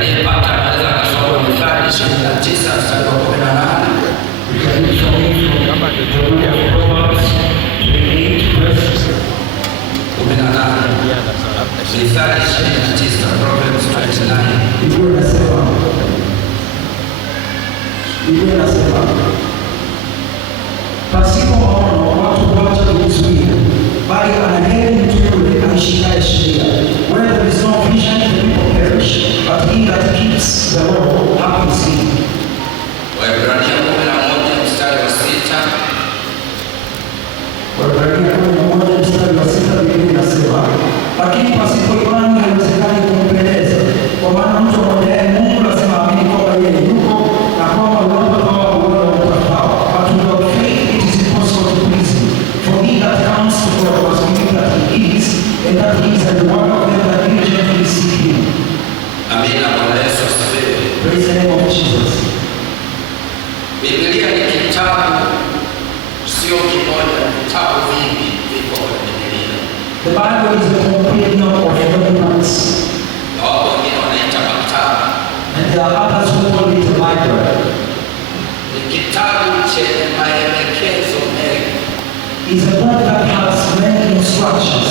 Aliyepata anaweza kusoma Mithali 29 mstari wa 18. Kama ndio Proverbs 28 verse 18. Mithali 29 Proverbs 29. Biblia inasema pasipo maono watu huacha kujizuia, bali ana heri mtu yule aishikaye sheria. Where there is no vision, the people perish, but he that keeps the law, happy is he. Waebrania 11 mstari wa 6. Waebrania 11 mstari wa 6, Biblia inasema lakini pasipo imani haiwezekani kumpendeza, kwa maana mtu amwoneaye Mungu lazima aamini kwamba yeye yuko na kwamba huwapa wao uono utafao. But without faith it is impossible to please him. For he that comes to God must believe that he is, and that he is the one of them that diligently seek him. Amina. Bwana Yesu asifiwe. Praise the name of Jesus. Biblia ni kitabu sio kimoja, vitabu vingi viko kwenye Biblia. The Bible is a compendium of documents. Wapo wengine wanaita maktaba. And there are others who call it a library. Ni kitabu chenye maelekezo mengi. It's a book that has many instructions.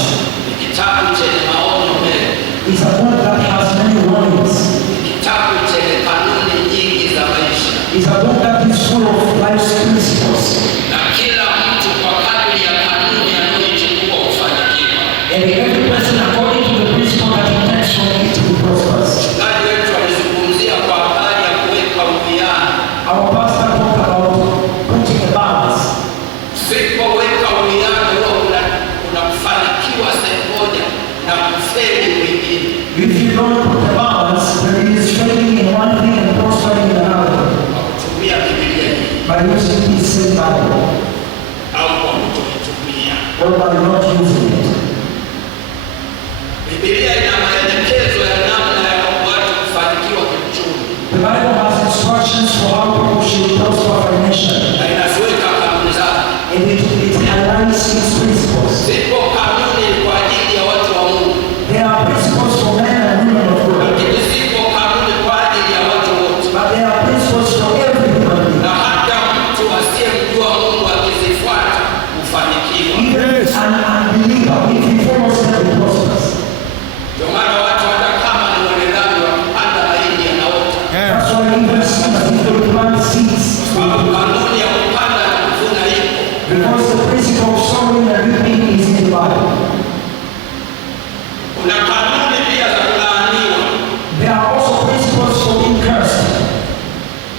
Ni kitabu chenye maono mengi. It's a book that has many warnings. Ni kitabu chenye kanuni nyingi za maisha. It's a book that is full of life's principles. Na kila mtu kwa kadri ya kanuni anayoichukua hufanikiwa. And every person according to the principle that intends for it to be prosperous. Mchungaji wetu alizungumzia kwa habari ya kuweka uwiano. Our pastor talked about putting a balance. Usipoweka uwiano huwa unafanikiwa sehemu moja na kufeli wengine. If you don't put a balance, there is failing in one thing and prospering in another. Kwa kutumia Biblia hii By using this same Bible au kwa kutoitumia. or by not using it. Biblia ina maelekezo ya namna ya watu kufanikiwa kiuchumi. The Bible has instructions for how people should prosper financially. Na inaziweka kanuni zake. And it highlights its principles. Zipo kanuni kwa ajili ya watu wa Mungu. There are principles for men and women of God. Lakini zipo kanuni kwa ajili ya watu wote. But there are principles for every human being. Na hata mtu asiyemjua Mungu akizifuata hufanikiwa. Even an unbeliever, if he follows them, he prospers. Ndio maana watu hata kama ni wenye dhambi wakipanda mahindi yanaota. That's why even sinners, if they plant seeds, Sababu kanuni ya kupanda na kuvuna ipo. because the principle of sowing and reaping is in the Bible. Kuna kanuni pia za kulaaniwa. There are also principles for being cursed.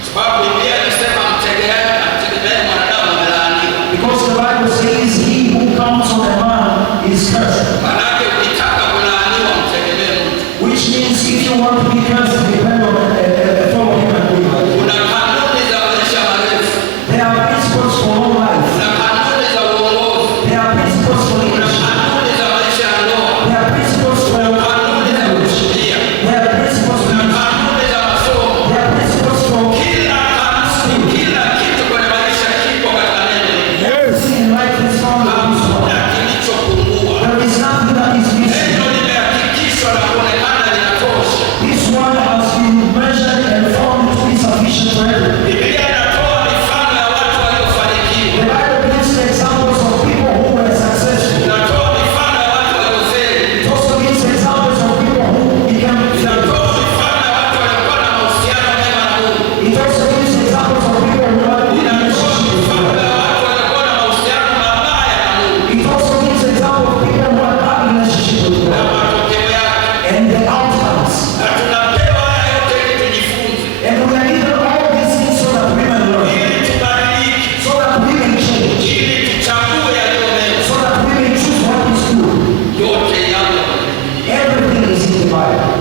Sababu Biblia inasema mtegemee mwanadamu amelaaniwa. Because the Bible says he who counts on a man is cursed. Maanake ukitaka kulaaniwa mtegemee mtu. Which means if you want to be cursed, depend on a fellow human being. Kuna kanuni za maisha marefu. There are principles for long life. Kuna kanuni za uongozi. There are principles for Kuna leadership. kanuni za maisha ya ndoa. There are principles for Kanuni za marriage. kufikiria. There are principles for Kuna kanuni za masomo. There are principles for Kila kanuni, kila kitu kwenye maisha kipo katika neno. everything in life is found in this one. Na kilichopungua. There is nothing that is missing. Neno limehakikishwa na kuonekana linatosha. This one has been measured and found to be sufficient for everyone. Biblia inatoa mifano ya watu The waliofanikiwa. Bible gives examples of people who were successful. Inatoa mifano ya watu waliofeli. It also gives examples of people who became failures. Inatoa mifano ya watu waliokuwa na mahusiano mema na Mungu. It also gives examples of people who had good Inatoa relationship with mifano God. ya watu waliokuwa na mahusiano mabaya na Mungu. It also gives examples of people who had bad relationship with Na God. matokeo yake. And the outcomes. Na tunapewa haya yote ili tujifunze. And we are given all these things so that we may learn. Ili tubadilike. So that we may change. Ili tuchague yaliyo mema. So that we may choose what is good. Yote yamo kwenye Biblia. Everything is in the Bible.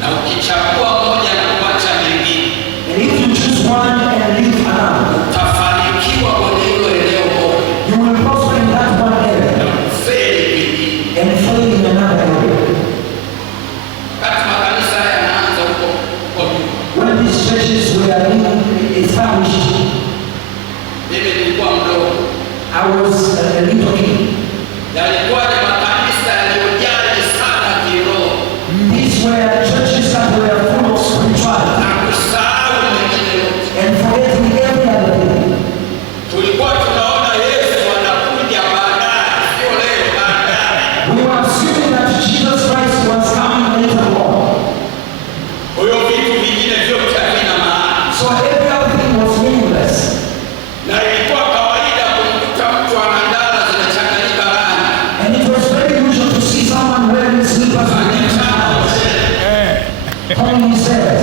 Na ukichagua moja na kuacha lingine, And if you choose one and leave another, utafanikiwa kwenye hilo eneo moja you will prosper in that one area na kufeli lingine. and fail in another area. Wakati makanisa haya yanaanza huko kwa nyuma, When these churches were being established, mimi nilikuwa mdogo. I was a little kid. Yalikuwa ni makanisa yaliyojaji sana kiroho. is where churches that were full of spirituality na kusahau mengine yote. and forgetting every other thing. Tulikuwa tunaona Yesu anakuja baadaye, sio leo, baadaye. We were assuming that Jesus Christ was coming later on. Kwa hiyo vitu vingine vyote havina maana. So every other thing was meaningless. Na ilikuwa kawaida kumkuta mtu ana ndala zinachanganyika rangi. And it was very usual to see someone wearing slippers with different colors. Calling his head.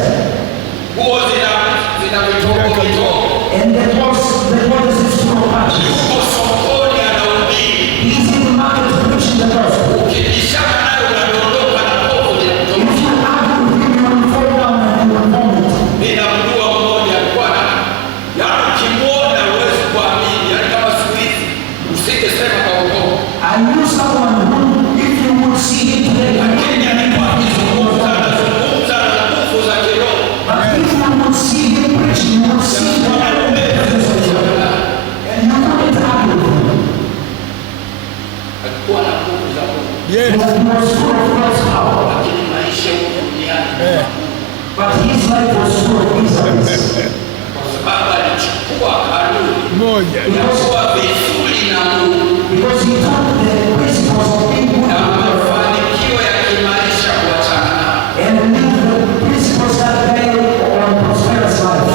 Nguo zina vitoko. And the clothes is full of patches. Yuko sokoni anahubiri. He's in the market preaching the gospel. Ukibishana naye unadondoka na povu If linakutoka. you argue with him, you will fall down and you will vomit. Ninamjua mmoja alikuwa na yaani ukimwona huwezi kuamini. Yaani kama siku hizi usingesema kwa ukoo. I knew someone who, if you would see him today, Lakini alikuwa akizungumza na nguvu za kiroho. but if you would see him preaching, you would see the presence of God. And you couldn't argue with him. Alikuwa na nguvu za Mungu. He was full of God's power. Lakini maisha huko duniani But his life was full of miseries. kwa sababu alichukua kanuni ya Because, kuwa vizuri na Mungu because he took the principles of being good na and God mafanikio ya kimaisha kuachana nao. and live the principles that guide on prosperous life.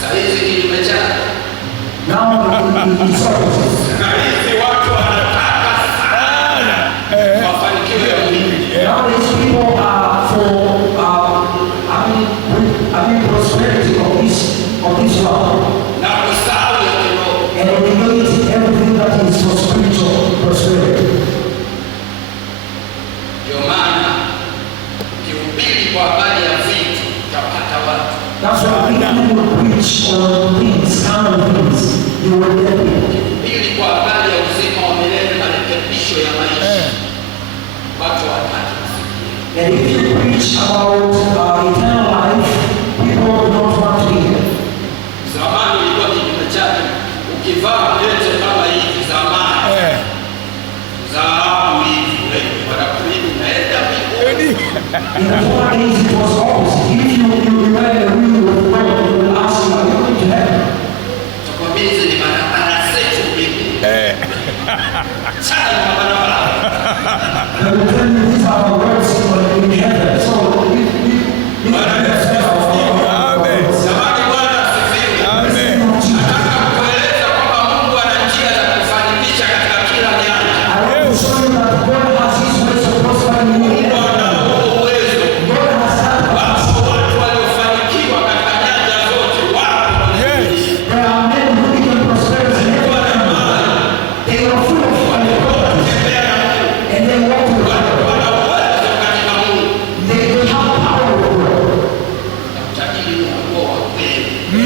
Saa hizi kinyume chake. Now it's opposite. Na hizi watu wanataka sana mafanikio ya mwili. Nowadays people are for having prosperity of this world Na kusahau ya kiroho. and eliminate everything that is for spiritual prosperity. Ndio maana ukihubiri kwa habari ya vitu utapata watu. That's why people will preach on things, carnal things. You will get people. Ukihubiri kwa habari ya uzima wa milele na rekebisho ya maisha, watu wataki kusikia. And if you preach about eternal life, people do not want to hear. Zamani ilikuwa kinyume chake. Ukivaa pete kama hivi zamani, dhahabu hivi, wengi wanakuamini unaenda mbinguni. In the former days, it was opposite. If you wear a ring with gold, they will ask you, are you going to heaven? Tukwambia hizi ni barabara zetu mbinguni. Sana ni mabarabara. They will tell you these are the words in heaven. So, Zamani Bwana asifiwe. Nataka kueleza kwamba Mungu ana njia za kufanikisha katika kila nyanja. I want to show you that God has his ways of prospering you. Mungu ana huo uwezo. God has that. Wapo watu waliofanikiwa katika nyanja zote. Wapo. There are men who even prosper in every area. They are full of properties and they walk with God. Wana uwezo katika Mungu. They have power with God. Na utajiri unakuwa wa kweli.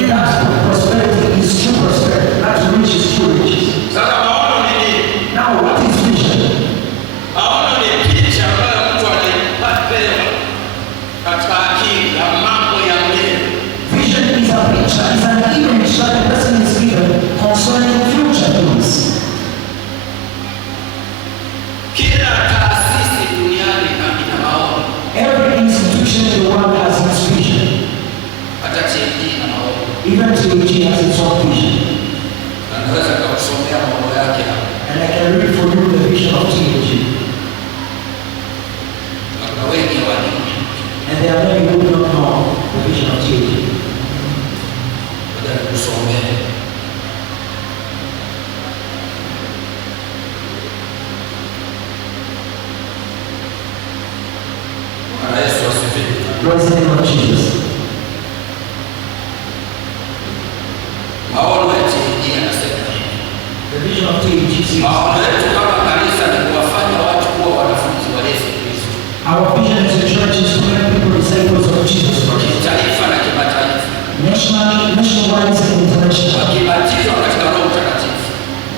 That prosperity is true prosperity. That rich is true riches. Sasa maono ni nini? Now, what is vision? Maono ni picha ambayo mtu anaipata katika akili ya mambo ya mbele. Vision is a picture, is an image that a person is given concerning future things. Kila taasisi duniani ina maono. Every institution in the world has its vision. Hata TNT ina maono. Even TAG has its own vision. Na naweza kusomea maono yake hapa. And I can read for you the vision of TAG. Na kuna wengi hawajui. And there are many who do not know the vision of TAG. Ngoja nikusomee. Bwana Yesu asifiwe. Praise the name of Jesus. Maono ya TNT yanasema hivi. The vision of TAG says, Maono yetu kama kanisa ni kuwafanya watu kuwa wanafunzi wa Yesu Kristo. our vision as a church is to make people disciples of Jesus Christ. Kitaifa na kimataifa. Nationwide and international. Wakibatizwa katika Roho Mtakatifu.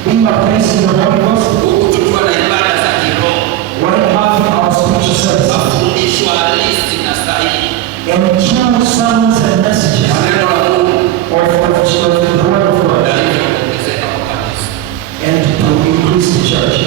Being baptized in the Holy Ghost, Huku tukiwa na ibada za kiroho. while having our spiritual service. Mafundisho halisi na sahihi. And true sermons and messages Maneno la Mungu. of the word of God. Na hivyo kuongezeka kwa kanisa. And to increase the church.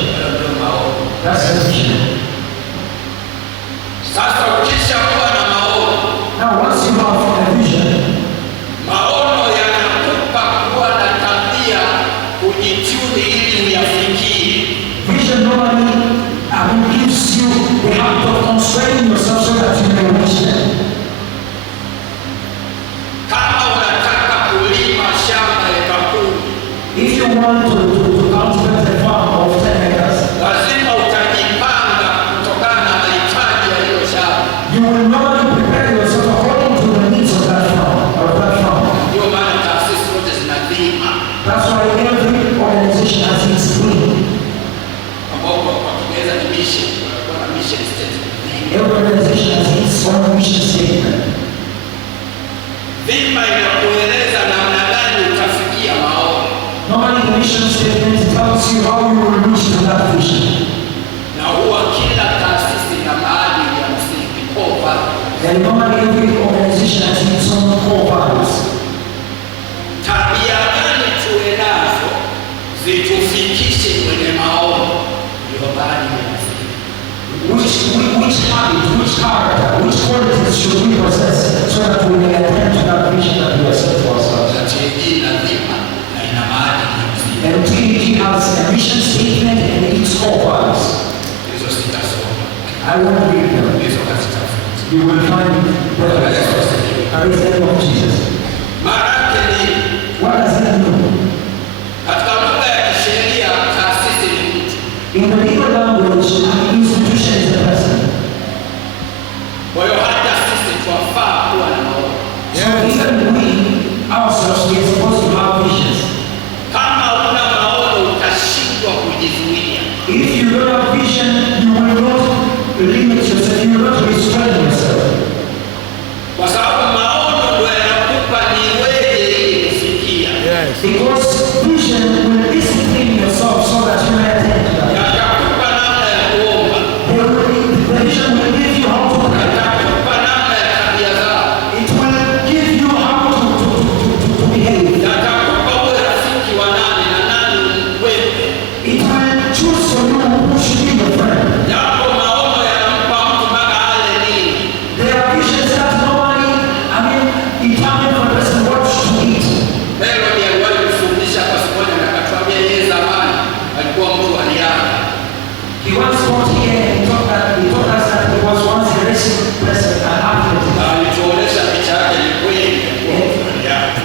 And normally every organization has its own core values. Tabia gani tuwe nazo zitufikishe kwenye maono? Ndio baadhi ya Which habit, which character, which qualities should we possess so that we may attend to that vision that we have set for ourselves? And TAG has a mission statement and its core values. I won't read them. You will find them. Praise the name of Jesus. What does that mean? In the legal language, an institution is a person. So even we ourselves, we are supposed to have visions. If you don't have vision, you will not limit yourself, you will not restrain yourself. Because vision will discipline yourself so that you may attain to that. The vision will give you how to pray. It will give you how to behave. It will choose for you who should be your friend. There are visions that normally, determine for a person what to eat. He once got here and he told us that he was once a racing person, an athlete.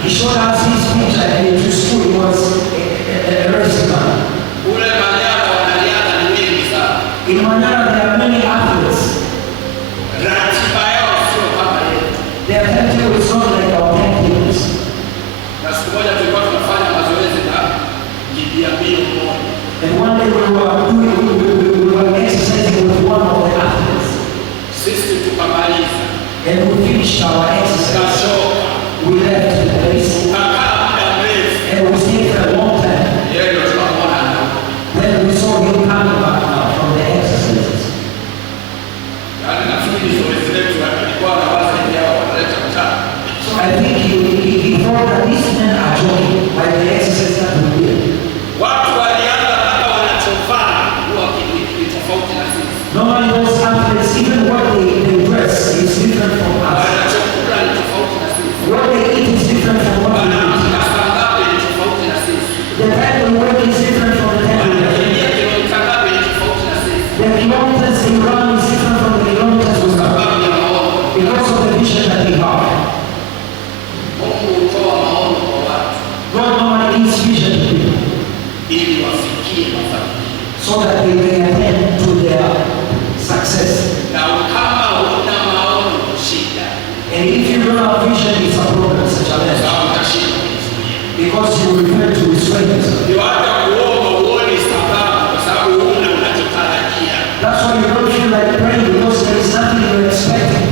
He showed us his picture and to school he was a racing man. In Manyara there are many athletes. Their timetable is not like our timetables. And one day we were exercising with one of the athletes. And we finished our exercise. We left the place. And we stayed for a long time. Then we saw him coming back now from the exercises. So I think he thought that these men are joking by the exercise that we did. Normally those athletes, even what they dress is different from us. What they eat is different from what we eat. The time they work is different from the time they work. The kilometers they run is different from the kilometers we run. Because of the vision that they have. God normally gives vision to people so that they may attend to their success. And if you don't have vision, it's a problem, such a mess. Because you will fail to restrain yourself. That's why you don't feel like praying, because there is nothing you're expecting.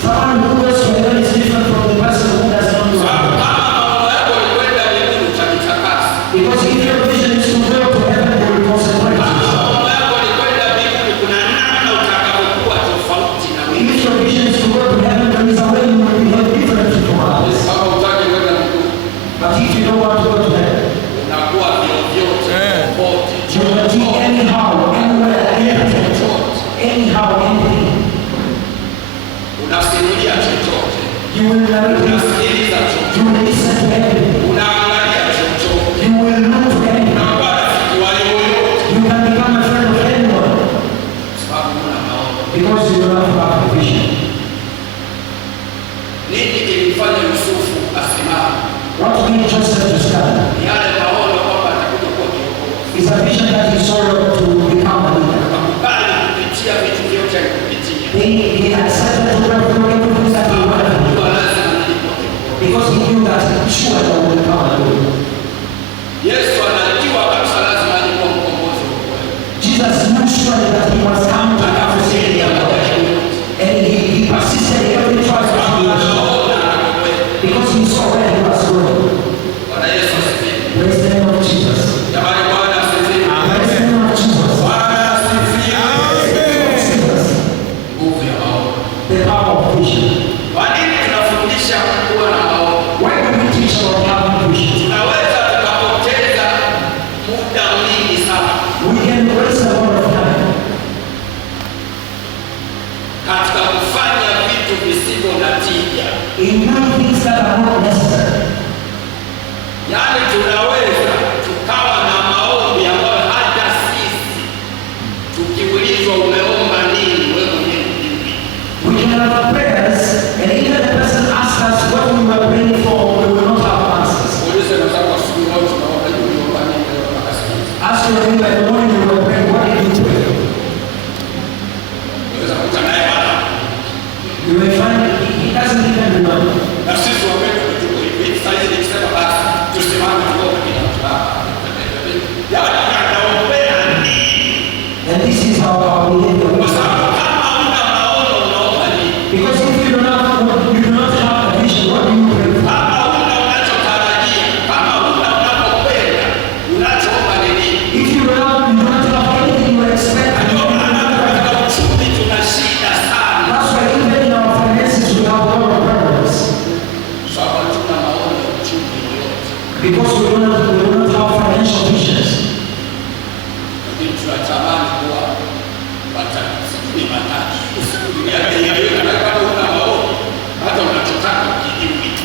Someone who goes to heaven is different from the person who does not go to heaven. Because if your vision is to go to heaven, you will concentrate yourself. If your vision is to go to heaven, there is a way you will behave differently from others. But if you don't want to go to heaven, you will do anyhow, anywhere, anyhow, anything. You will narrate, you will listen to everything. You will look to anything. You can become a friend of anyone. Because you don't have a vision. What made Joseph to stand? Is a vision that he saw to become a leader. He accepted to work for everything that he wanted. Because he knew that sure that would become a leader. Jesus knew surely that he was coming to appreciate the Lord. And he persisted in every choice that he was doing. Because he saw where he was going. Praise the name of Jesus. Praise the name of Jesus. in many things that are not necessary. Yaani tunaweza tukawa na maombi ambayo hata sisi tukiulizwa umeomba nini wewe mwenyewe hujui. We can have prayers, and even the person asks us what we were praying for, we will not have answers. Ask your neighbor in the morning you were praying, what did you pray? You may find he doesn't even remember. And this is how our behavior is. Because if you do not have a vision, what do you pray for? If you do not have anything you expect, that's why even in our finances we have a lot of problems. Because we do not have financial visions.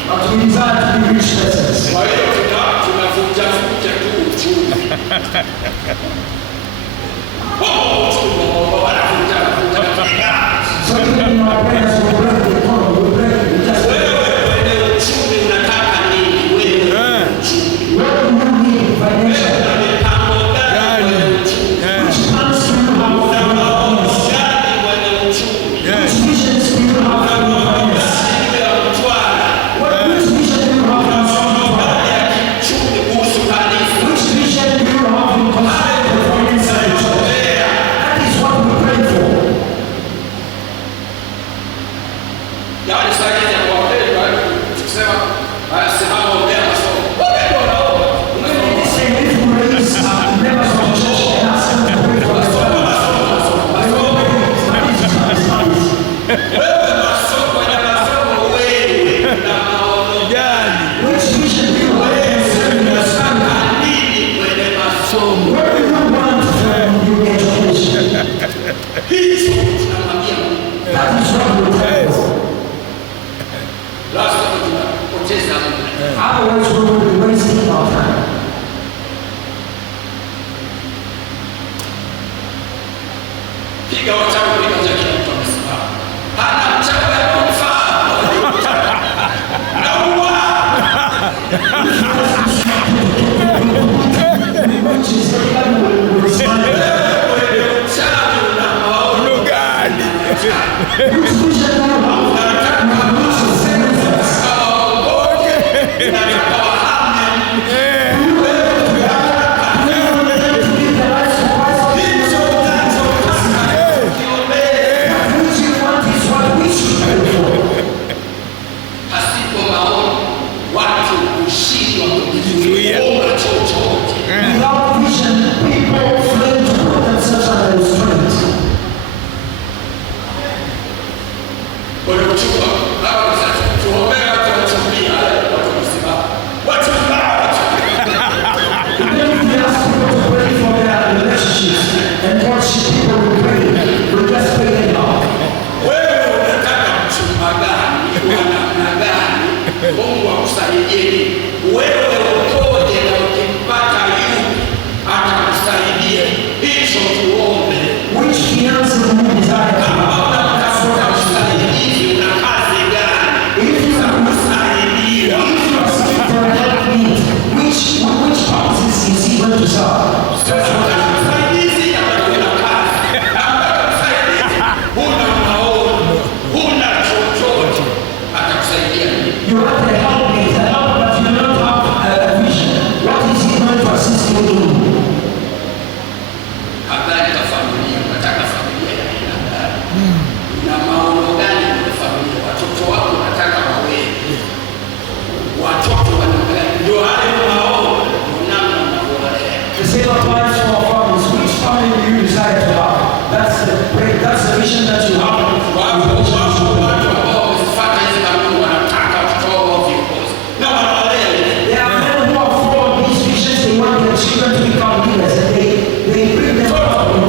But we desire to be rich persons. So even in our prayers we break the economy, we just what do you need financially? Which plans do you have for your business? Which visions do you have for your finance? Which vision do you have for spirituality? Which vision do you have in concerning the finance of the church? That is what we pray for. Otherwise, we will be wasting our time. Which is the level we respond to. Which vision do you have? Without vision, people fail to put themselves under restraint. Even if we ask people to pray for their relationships and watch people who pray, we just pray anyhow. Mungu akusaidie wewe ukoje na ukimpata yupi atakusaidia. Hicho tuombe. Which fiance do you desire to have? Unatafuta usaidizi, una kazi gani? If you are Kusaidia. seeking for a help need, which spouses is he going to serve? Usaidizi atakwenda kazi. Unataka usaidizi, huna maono, huna chochote, atakusaidia nini? You have the help need, the help, but you don't have a vision. What is he going to assist you in? Habari za familia, unataka familia ya aina gani? Una maono gani kwenye familia? Watoto wako unataka wawe watoto wanagani? Ndio hayo maono, ndio namna unavyowalea. The same applies to our families. Which family do you desire to have? That's the vision that you have. Watu ambao wamefuata hizi kanuni wanataka watoto wao wawe viongozi. Na wanawalea. There are men who have followed these visions. They want their children to become leaders, and they bring them up in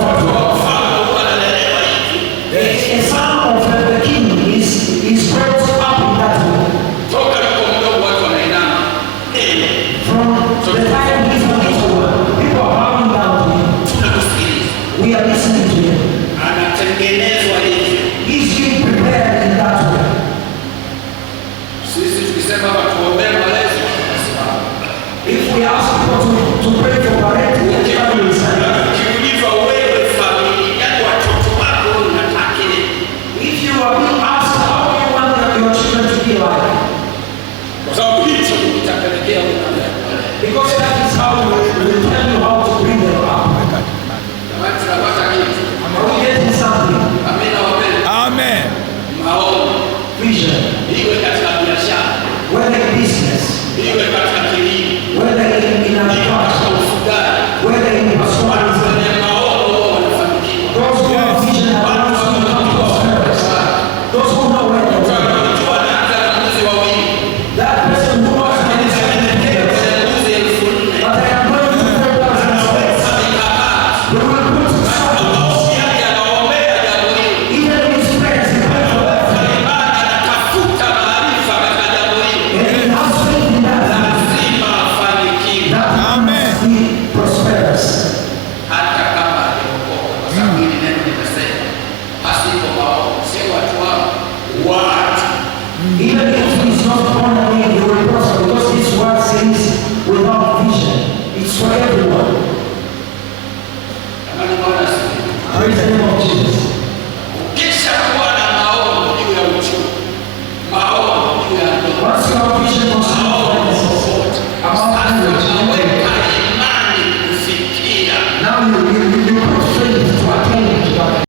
Praise the name of